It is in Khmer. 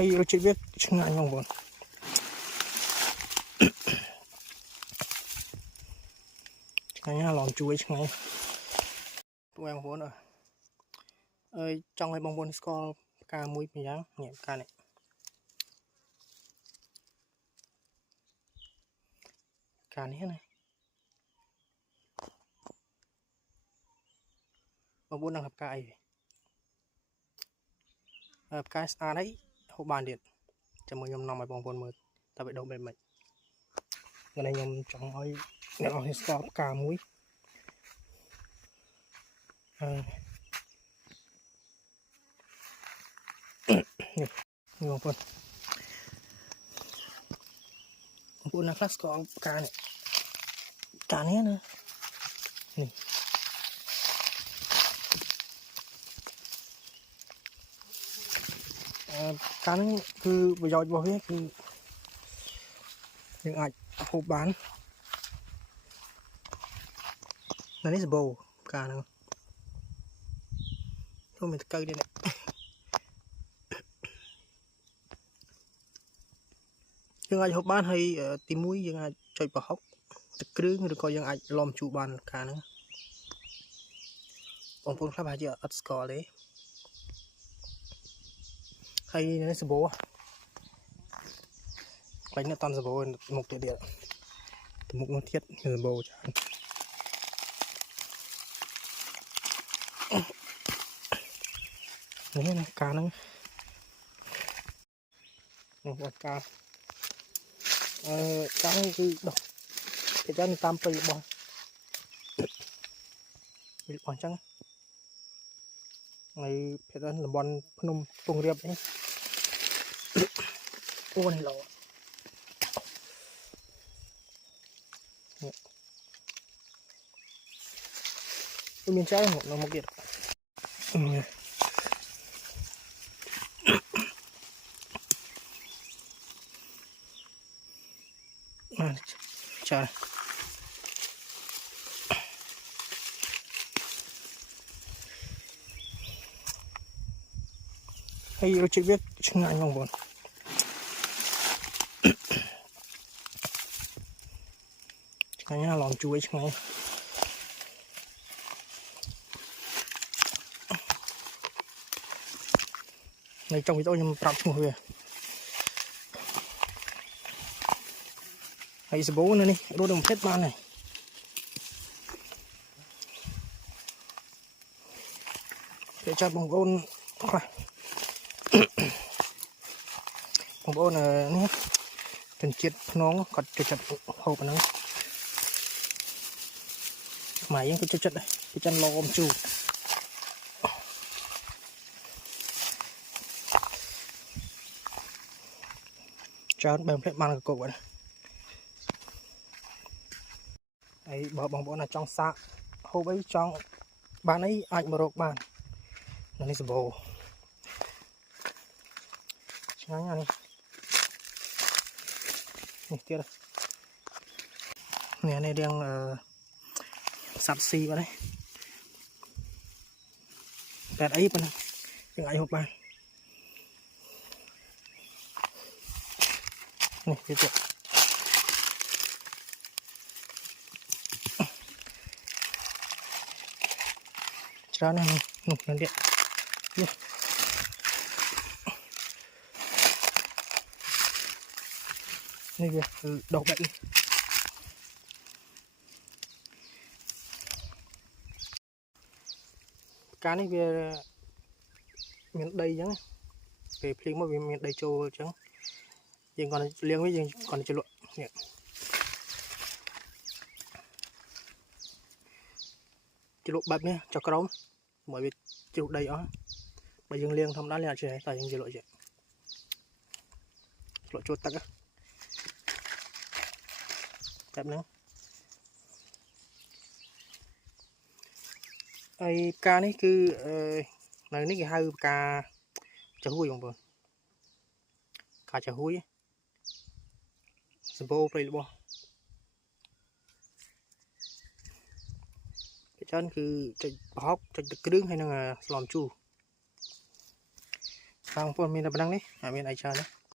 ហើយរសជាតិវាឆ្ងាញ់បងប្អូនឆ្ងាញ់ណាស់ឡំជួយឆ្ងាញ់បងប្អូនអើយចង់ឲ្យបងប្អូនស្គាល់ផ្កាមួយពីយ៉ាងនេះផ្កានេះផ្កានេះណាបងប្អូនដឹងផ្កាអីផ្កាស្អាតហើយហូបបានទៀតចាំមកខ្ញុំនាំឲ្យបងប្អូនមើលតើវាដុះបែបម៉េចថ្ងៃនេះខ្ញុំចង់ឲ្យអ្នកនរស្គាល់ផ្កាមួយនេះបងប្អូនណាខ្លះស្គាល់ផ្កានេះផ្កានេះណានេះផ្កានេះគឺប្រយោជន៍របស់វាគឺយើងអាចហូបបាននៅនេះសបោផ្កាហ្នឹងចូលមានតកៅទៀតនេះយើងអាចហូបបានហើយទី1យើងអាចចុចប្រហុកទឹកគ្រឿងឬក៏យើងអាចឡំជូរបានផ្កាហ្នឹងបងប្អូនខ្លះប្រហែលជាអត់ស្គាល់ទេហើយនៅនេះសបោបាញ់នៅតាមសបោមុខទៀតមុខនោះទៀតសបោច្រើននេះណាផ្កាហ្នឹងផ្កាកាំងគឺដុះគេចាំតាមព្រៃរបស់អញ្ចឹងហើយភាគតំបន់ភ្នំពងរៀបនេះអូនេះឡោមានច្រើននៅមុខទៀតចាហើយរសជាតិវាឆ្ងាញ់បងប្អូនឆ្ងាញ់ណាស់ឡំជួយឆ្ងាញ់នៅtrongវីដេអូខ្ញុំប្រាប់ឈ្មោះវាហើយសាប៊ូនៅនេះរត់នឹងផ្ទិតបានហើយគេចាប់បងប្អូនខ្លះបងប្អូននេះជនជាតិភ្នងគាត់ចូលចិត្តហូបហ្នឹងខ្មែរយើងក៏ចូលចិត្តដែរគេចាំឡំជូរច្រើនបើផ្លែបានកកហ្នឹងហើយបើបងប្អូនណាចង់សាកហូបអីចង់បានអីអាចមករកបាននៅនេះសបោឆ្ងាញ់ណាស់នេះទៀតនេះរៀងសាប់ស៊ីបាត់ហើយតែអីប៉ុណ្ណឹងយើងអាចហូបបាននេះទៀតច្រើនណាស់នោះទៀតនេះវាដុះបែបនេះការនេះវាមានដីអញ្ចឹងពេលភ្លៀងមកវាមានដីចូលអញ្ចឹងយើងគាត់លាងវាយើងគាត់ជ្រលក់នេះជ្រលក់បែបនេះចុះក្រោមមកវាជ្រុះដីអស់បើយើងលាងធម្មតាលាងអត់ចេះតែយើងជ្រលក់ចេះជ្រលក់ចូលទឹកបែបហ្នឹងហើយផ្កានេះគឺនៅនេះគេហៅផ្កាចាហួយបងប្អូនផ្កាចាហួយសម្បូរព្រៃរបស់គេច្រើនគឺចុចប្រហុកចុចទឹកគ្រឿងហើយនឹងស្លំជូរហ ខាងបងប្អូនមានតែប៉ុណ្ណឹងនេះអត់មានអីច្រើនទេ